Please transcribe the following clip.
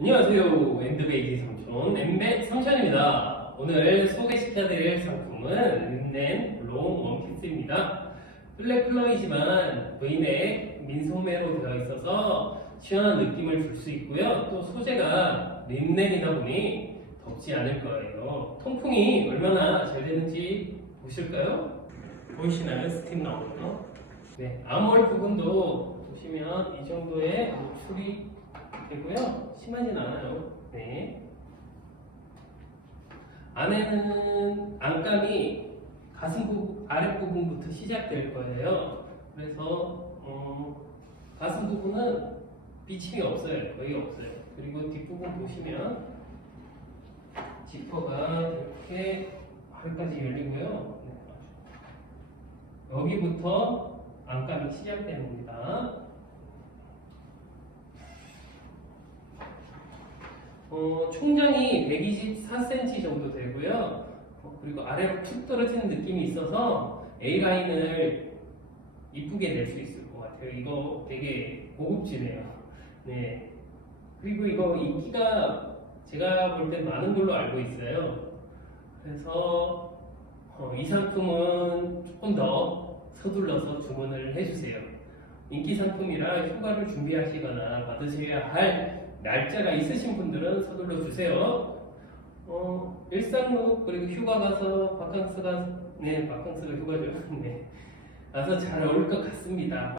안녕하세요. 엔드베이지 삼촌, 엠베 삼촌입니다. 오늘 소개시켜드릴 상품은 린넨 블롱 원피스입니다. 블랙 컬러이지만 V넥 민소매로 되어 있어서 시원한 느낌을 줄 수 있고요. 또 소재가 린넨이다 보니 덥지 않을 거예요. 통풍이 얼마나 잘 되는지 보실까요? 보이시나요? 스팀 나오는 거? 네, 암홀 부분도 보시면 이 정도의 노출이 되고요. 심하진 않아요. 네. 안에는 안감이 가슴 부분, 아랫부분부터 시작될 거예요. 그래서 어, 가슴 부분은 비침이 없어요. 거의 없어요. 그리고 뒷부분 보시면 지퍼가 이렇게 아래까지 열리고요. 네. 여기부터 안감이 시작되는 겁니다. 어, 총장이 124cm 정도 되고요. 어, 그리고 아래로 툭 떨어지는 느낌이 있어서 A라인을 이쁘게 낼 수 있을 것 같아요. 이거 되게 고급지네요. 네. 그리고 이거 인기가 제가 볼 때 많은 걸로 알고 있어요. 그래서 어, 이 상품은 조금 더 서둘러서 주문을 해주세요. 인기 상품이라 휴가를 준비하시거나 받으셔야 할 날짜가 있으신 분들은 서둘러 주세요. 어, 일상룩 그리고 휴가 가서 바캉스 가 네 바캉스가 휴가죠. 네 가서 잘 어울릴 것 같습니다.